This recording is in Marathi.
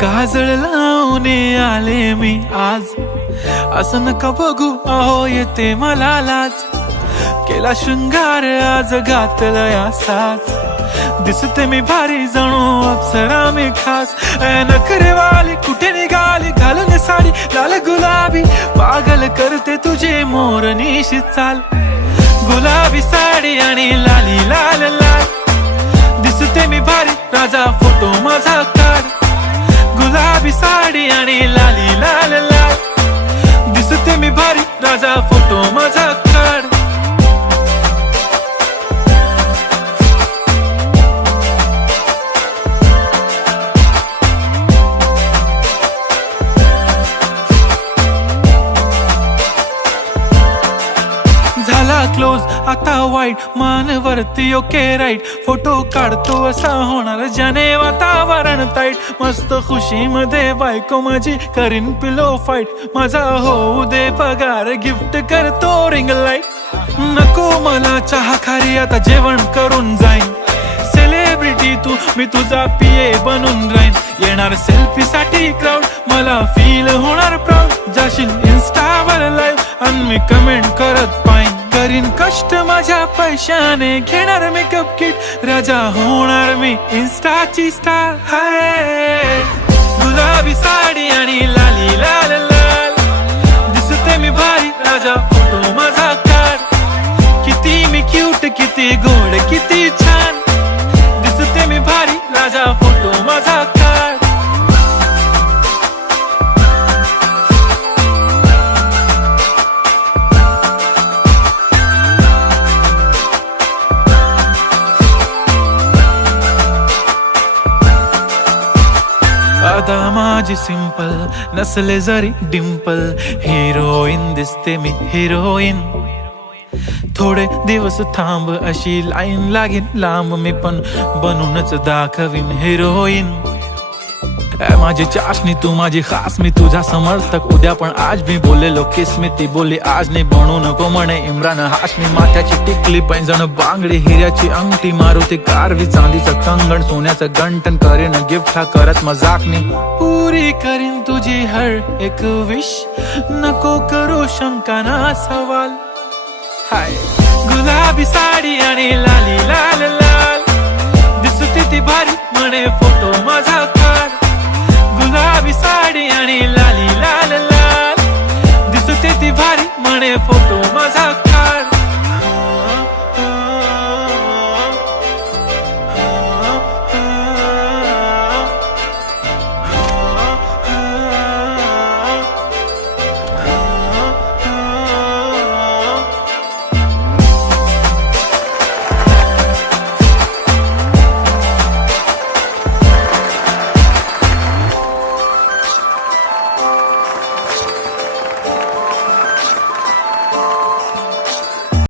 काजळ लावून आले मी आज, असं नका बघू अहो येते मला लाज. केला शृंगार आज घातला साज, दिसते मी भारी जणू अप्सरा मी खास. नखरेवाली कुठे निघाली घालून साडी लाल गुलाबी, पागल करते तुझे मोरनीशी चाल. गुलाबी साडी आणि लाली लाल लाल, दिसते मी भारी राजा फोटो माझा काढ. गुलाबी साडी आणि लाली लाल लाल, दिसते मी भारी राजा फोटो माझा काढ. झाला क्लोज आता वाईट, मानवरती ओके राईट. फोटो काढतो असा होणार ज्याने वातावरण ताईट. मस्त खुशी मध्ये बायको माझी करीन पिलो फाईट. माझा होऊ दे पगार गिफ्ट करतो रिंग लाईट. नको मला चहा खारी आता जेवण करून जाईन. सेलिब्रिटी तू मी तुझा पिये बनून राहीन. येणार सेल्फी साठी क्राऊड मला फील होणार प्राऊड. जाशील इन्स्टावर लाईव्ह आणि मी कमेंट करत पाईन. करीन कष्ट माझ्या पैशाने घेणार मेकअप किट. राजा होणार मी इन्स्टाची स्टार. हाय गुलाबी साडी आणि लाली लाल लाल, दिसते मी भारी राजा फोटो माझा काढ. किती मी क्यूट किती गोड किती छान, दिसते मी भारी राजा फोटो माझा काढ. आता माझी सिंपल नसले जरी डिंपल, हिरोईन दिसते मी हिरोईन. थोडे दिवस थांब अशी लाईन लागेल लांब, मी पण बनूनच दाखवीन हिरोईन. माझी चाशनी तू माझी खास, मी तुझा समर्थक उद्या पण आज. मी बोललेलो किस मी ती बोलली आज नाही. बनू नको म्हणे इम्रान हाशमी. माथ्याची टिकली पैंजण बांगडी हिऱ्याची अंगठी, मारुती कारवी चांदीचं कंगण सोन्याचं गंटन. करीन गिफ्ट हा करत मजाकनी, पुरी करीन तुझी हर एक विश. नको करू शंका ना सवाल. हाय गुलाबी साडी आणि लाली लाल लाल, दिसते ती भारी म्हणे फोटो माझा काढ. गुलाबी साडी आणि लाली लाल लाल, दिसते ती भारी म्हणे फोटो माझा.